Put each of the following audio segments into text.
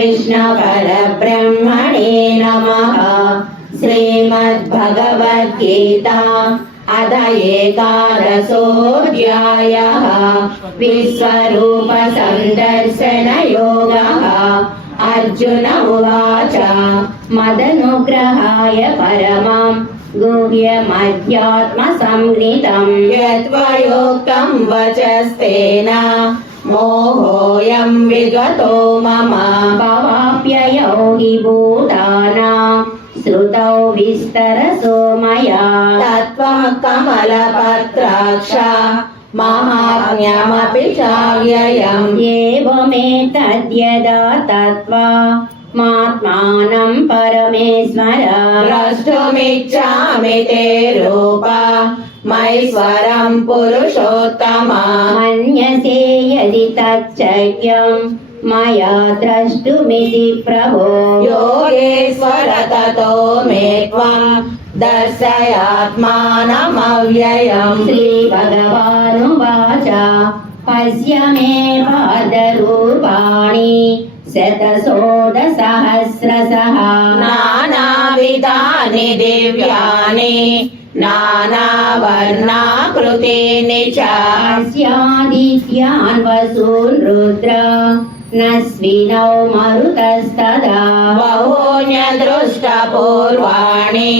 कृष्णपरब्रह्मणे नमः। श्रीमद्भगवद्गीता अध एकादशोऽध्यायः। विश्वरूपसन्दर्शनयोगः। अर्जुन उवाच मदनुग्रहाय परमम् गुह्यमध्यात्मसंज्ञितम्। यद्वयोक्तं वचस्तेन मोहोऽयं विगतो मम भवाप्ययौ हि भूताना श्रुतौ विस्तरसो मया तत्त्वः कमलपत्राक्ष माहात्म्यमपि चाव्ययम् एवमेतद्यदा तत्त्वा मात्मानं परमेश्वर द्रष्टुमिच्छामि ते रूप। मैश्वरं पुरुषोत्तमा। मन्यसे यदि तच्चक्यम् मया द्रष्टुमिति प्रभो। योगेश्वर ततो मे त्वं दर्शयात्मानमव्ययम्। श्रीभगवानुवाच पश्य मे पादरूपाणि। शतशोधसहस्रशः नानाविधानि दिव्यानि नानावर्णाकृतीनि च स्यादित्यान् वसून् रुद्र नस्विनौ मरुतस्तदा बहून्यदृष्टपूर्वाणि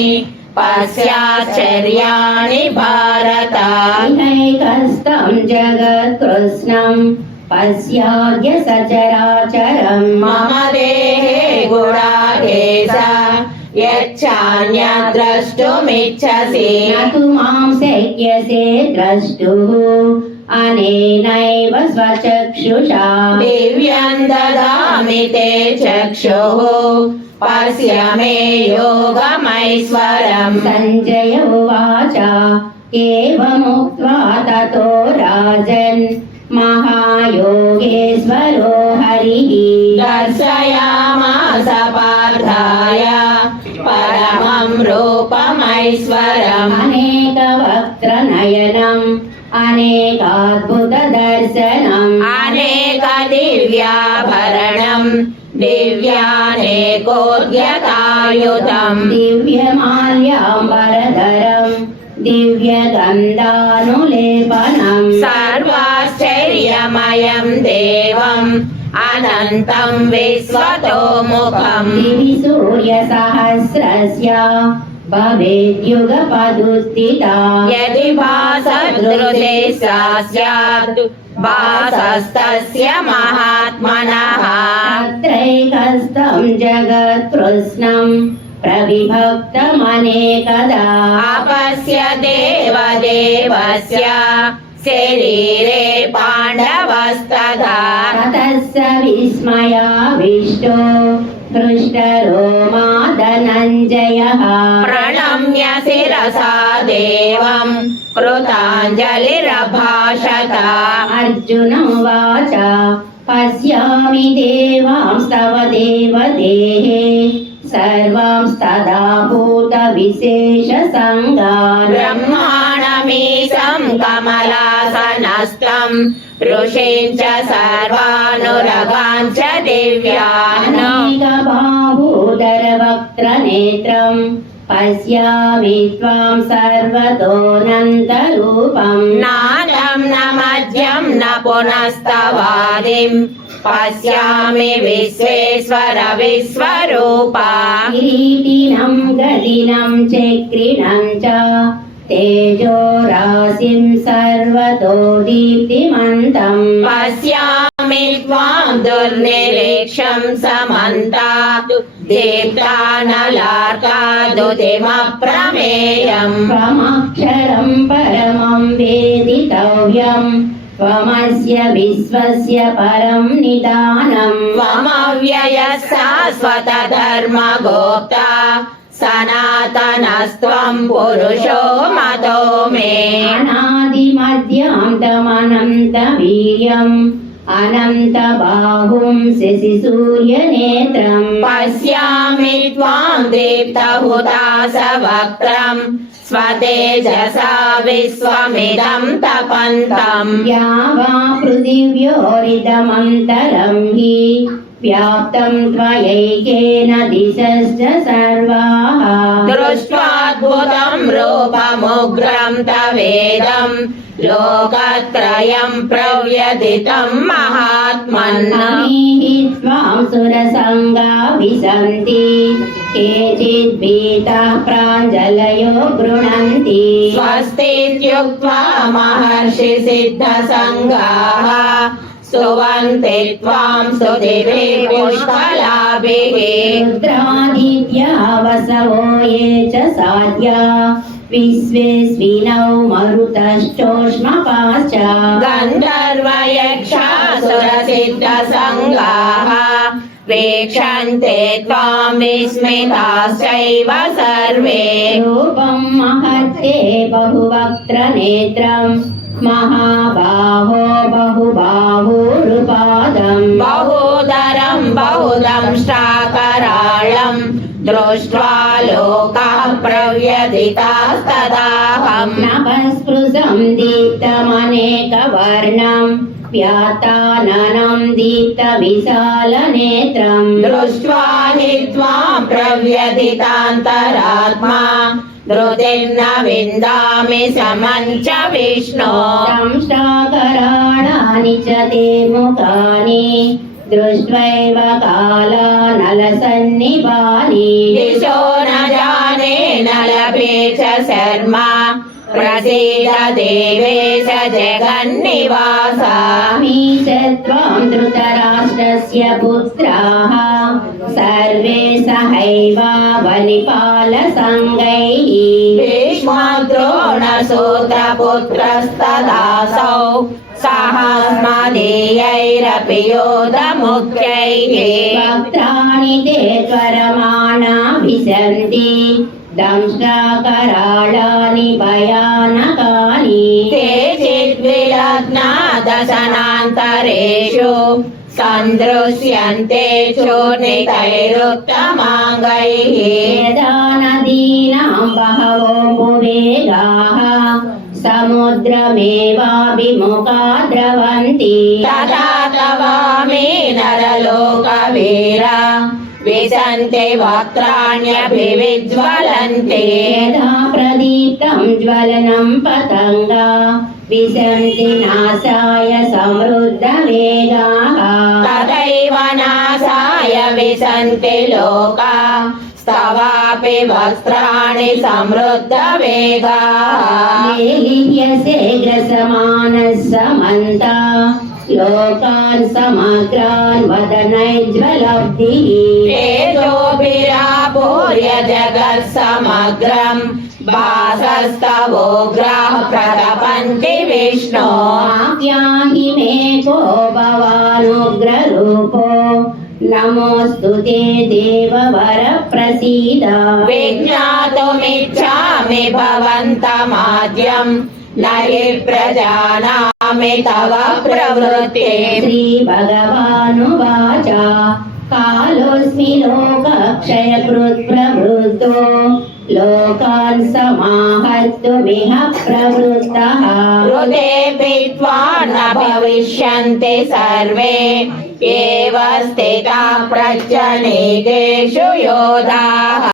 पश्याश्चर्याणि भारत नैकस्तं जगत्कृष्णम् पश्याद्य सचराचरम् मम देहे गुणाकेश यच्छान्यद्रष्टुमिच्छसि न तु मां शक्यसे द्रष्टुः अनेनैव स्वचक्षुषा दिव्यं ददामि ते चक्षुः पश्य मे योगमैश्वरम् सञ्जय उवाच एवमुक्त्वा ततो राजन् महायोगेश्वरो हरिः दर्शयामास पार्थाय परमं रूपमैश्वरम् अनेकवक्त्रनयनम् अनेकाद्भुतदर्शनम् अनेकदिव्याभरणम् दिव्यानेकोद्यतायुधम् दिव्यमाल्याम्बरधरम्। दिव्यगन्धानुलेपनम् सर्वाश्चर्यमयं देवम् अनन्तं विश्वतोमुखम् दिवि सूर्यसहस्रस्य भवेद्युगपदुस्थिता यदि भासदृशे सा स्यात् भासस्तस्य महात्मनः तत्रैकस्तं जगत्कृष्णम् प्रविभक्तमनेकदा अपश्य देवदेवस्य शरीरे पाण्डवस्तदा ततः स विस्मयाविष्टो दृष्टरोमा धनञ्जयः प्रणम्य शिरसा देवम् कृताञ्जलिरभाषत अर्जुन उवाच पश्यामि देवांस्तव देवदेहे सर्वांस्तदा भूतविशेषसङ्गान् ब्रह्माणमीशं कमलासनस्थम् ऋषीं च सर्वानुरगान् च दिव्यान् पश्यामि त्वां सर्वतोऽनन्तरूपम् नादं न मध्यं न पुनस्तवादिम् पश्यामि विश्वेश्वर विश्वरूपा किरीटिनं गदिनं चक्रिणं च तेजो राशिं सर्वतो दीप्तिमन्तम् पश्यामि त्वां दुर्निरीक्षं समन्तात् दीप्तानलार्कादुतिमप्रमेयम् त्वमक्षरं परमं वेदितव्यम् त्वमस्य विश्वस्य परं निदानम् त्वमव्ययः शाश्वतधर्मगोप्ता सनातनस्त्वं पुरुषो मतो मे अनादिमध्यान्तमनन्तवीर्यम् अनन्तबाहुं शशिसूर्यनेत्रम् पश्यामि त्वां दीप्तहुतासवक्त्रम् स्वतेजसा विश्वमिदं तपन्तम् या वा पृथिव्योरिदमन्तरं हि व्याप्तं त्वयैकेन दिशश्च सर्वाः दृष्ट्वाद्भुतं रूपमुग्रं तवेदं लोकत्रयं प्रव्यथितं महात्मन् नमीहि त्वां सुरसङ्गा विसन्ति केचिद्भीताः प्राञ्जलयो गृह्णन्ति स्वस्तीत्युक्त्वा महर्षि सिद्धसङ्गाः स्तुवन्ति त्वां स्तुतिभिः पुष्कलाभिः रुद्रादित्या वसवो ये च साध्या विश्वेस्विनौ मरुतश्चोष्मपाश्च गन्धर्वयक्षासुरसिद्धसङ्गाः वीक्षन्ते त्वां विस्मिताश्चैव सर्वे रूपं महत्ते बहुवक्त्र नेत्रम् महाबाहो बहुबाहुरुपादम् बहुदरं बहुदंष्ट्राकराळं दृष्ट्वा लोकाः प्रव्यथितास्तदाहम् नभस्पृशं दीप्तमनेकवर्णम् व्याताननं दीप्तविशालनेत्रम् दृष्ट्वा हि त्वां प्रव्यथितान्तरात्मा धृतिर्न विन्दामि समञ्च विष्णो संष्टाकराणानि च ते मुखानि दृष्ट्वैव कालानलसन्निभानि दिशो न जाने न लभे च शर्मा प्रसीद देवेश जगन्निवास स्वामी च त्वां धृतराष्ट्रस्य पुत्राः सर्वे सहैवावनिपालसङ्गैः भीष्मद्रोणसूत्रपुत्रस्तदासौ साहस्मदीयैरपि योधमुख्यैः वक्त्राणि ते त्वरमाणाभिसन्ति दंष्ट्राकराळानि దంశాకరాళాని భయానకాని దశనాంతరేషు సందృశ్యంతే చూర్ణితైరుత్తమాంగై దానదీనాం బహవో మువేగాः సముద్రమేవాభిముఖా ద్రవంతి తదా తవామి నరలోకవీరా विशन्ति वक्त्राण्यभिविज्वलन्ति यदा प्रदीप्तं ज्वलनं पतङ्गा विशन्ति नाशाय समृद्धवेगाः तदैव नाशाय विशन्ति लोका स्तवापि वस्त्राणि समृद्धवेगाः लेलिह्यसे ग्रसमानः समन्ता लोकान् समग्रान् वदनैज्वलब्धिः तेजोभिरापूर्य जगत्समग्रम् भासस्तवोग्राः प्रतपन्ति विष्णो आप्याहि मे को भवानुग्ररूपो नमोऽस्तु ते देववर प्रसीद विज्ञातुमिच्छामि भवन्तमाद्यम् न हि प्रजानामि तव प्रवृत्तिम् श्रीभगवानुवाच। कालोऽस्मि लोकक्षयकृत् प्रवृद्धो लोकान् समाहर्तुमिह प्रवृत्तः। हृदेऽपि त्वा न भविष्यन्ति सर्वे। एव स्थिताः प्रत्यनेकेषु योधाः।